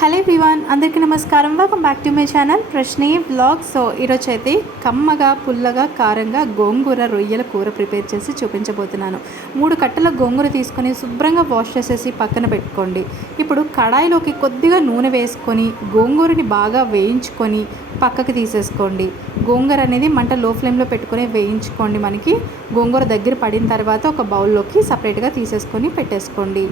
Hello everyone అందరికీ నమస్కారం. Welcome back to my channel Prashni blog. So ఈరోజు అయితే కమ్మగా పుల్లగా కారంగా గోంగూర రొయ్యల కూర ప్రిపేర్ చేసి చూపించబోతున్నాను. మూడు కట్టల గోంగూర తీసుకొని శుభ్రంగా వాష్ చేసేసి పక్కన పెట్టుకోండి. ఇప్పుడు కడాయిలోకి కొద్దిగా నూనె వేసుకొని గోంగూరని బాగా వేయించుకొని పక్కకి తీసేసుకోండి. గోంగూర అనేది మంట లో ఫ్లేమ్లో పెట్టుకొని వేయించుకోండి మనకి. గోంగూర దగ్గర పడిన తర్వాత ఒక బౌల్లోకి సపరేట్గా తీసేసుకొని పెట్టేసుకోండి.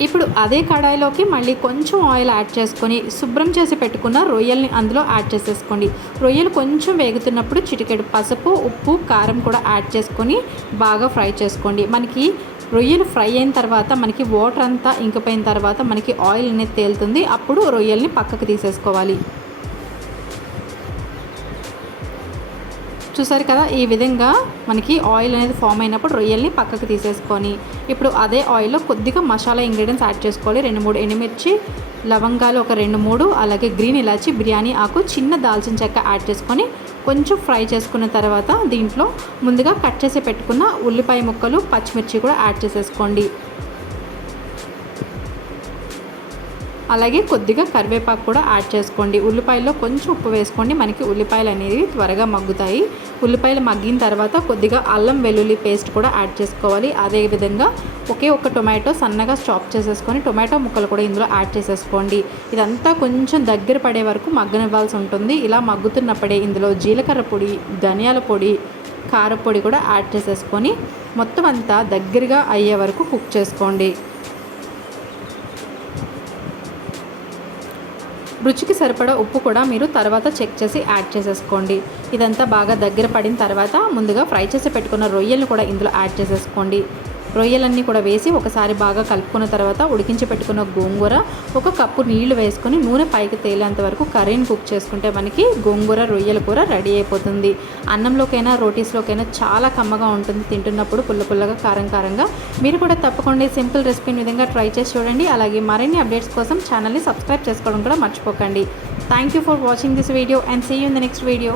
ఇప్పుడు అదే కడాయిలోకి మళ్ళీ కొంచెం ఆయిల్ యాడ్ చేసుకొని శుభ్రం చేసి పెట్టుకున్న రొయ్యల్ని అందులో యాడ్ చేసేసుకోండి. రొయ్యలు కొంచెం వేగుతున్నప్పుడు చిటికెడు పసుపు ఉప్పు కారం కూడా యాడ్ చేసుకొని బాగా ఫ్రై చేసుకోండి. మనకి రొయ్యలు ఫ్రై అయిన తర్వాత మనకి వాటర్ అంతా ఇంకిపోయిన తర్వాత మనకి ఆయిల్ అనేది తేలుతుంది. అప్పుడు రొయ్యల్ని పక్కకు తీసేసుకోవాలి. చూసారు కదా ఈ విధంగా మనకి ఆయిల్ అనేది ఫామ్ అయినప్పుడు రొయ్యల్ని పక్కకు తీసేసుకొని ఇప్పుడు అదే ఆయిల్లో కొద్దిగా మసాలా ఇంగ్రీడియంట్స్ యాడ్ చేసుకోవాలి. రెండు మూడు ఎండుమిర్చి లవంగాలు ఒక రెండు మూడు అలాగే గ్రీన్ ఇలాచి బిర్యానీ ఆకు చిన్న దాల్చిన చెక్క యాడ్ చేసుకొని కొంచెం ఫ్రై చేసుకున్న తర్వాత దీంట్లో ముందుగా కట్ చేసి పెట్టుకున్న ఉల్లిపాయ ముక్కలు పచ్చిమిర్చి కూడా యాడ్ చేసేసుకోండి. అలాగే కొద్దిగా కరివేపాకు కూడా యాడ్ చేసుకోండి. ఉల్లిపాయల్లో కొంచెం ఉప్పు వేసుకోండి. మనకి ఉల్లిపాయలు అనేవి త్వరగా మగ్గుతాయి. ఉల్లిపాయలు మగ్గిన తర్వాత కొద్దిగా అల్లం వెల్లుల్లి పేస్ట్ కూడా యాడ్ చేసుకోవాలి. అదేవిధంగా ఒకే ఒక టొమాటో సన్నగా చాప్ చేసేసుకొని టొమాటో ముక్కలు కూడా ఇందులో యాడ్ చేసేసుకోండి. ఇదంతా కొంచెం దగ్గర పడే వరకు మగ్గనివ్వాల్సి ఉంటుంది. ఇలా మగ్గుతున్నప్పుడే ఇందులో జీలకర్ర పొడి ధనియాల పొడి కారపొడి కూడా యాడ్ చేసేసుకొని మొత్తం అంతా దగ్గరగా అయ్యే వరకు కుక్ చేసుకోండి. రుచికి సరిపడా ఉప్పు కూడా మీరు తర్వాత చెక్ చేసి యాడ్ చేసేసుకోండి. ఇదంతా బాగా దగ్గర పడిన తర్వాత ముందుగా ఫ్రై చేసి పెట్టుకున్న రొయ్యలను కూడా ఇందులో యాడ్ చేసేసుకోండి. రొయ్యలన్నీ కూడా వేసి ఒకసారి బాగా కలుపుకున్న తర్వాత ఉడికించి పెట్టుకున్న గోంగూర ఒక కప్పు నీళ్ళు వేసుకొని నూనె పైకి తేలేంత వరకు కర్రీని కుక్ చేసుకుంటే మనకి గోంగూర రొయ్యల కూర రెడీ అయిపోతుంది. అన్నంలోకైనా రోటీస్లోకైనా చాలా కమ్మగా ఉంటుంది. తింటున్నప్పుడు పుల్ల పుల్లగా కారం కారంగా. మీరు కూడా తప్పకుండా సింపుల్ రెసిపీని విధంగా ట్రై చేసి చూడండి. అలాగే మరిన్ని అప్డేట్స్ కోసం ఛానల్ని సబ్స్క్రైబ్ చేసుకోవడం కూడా మర్చిపోకండి. Thank you for watching this video and see you in the next video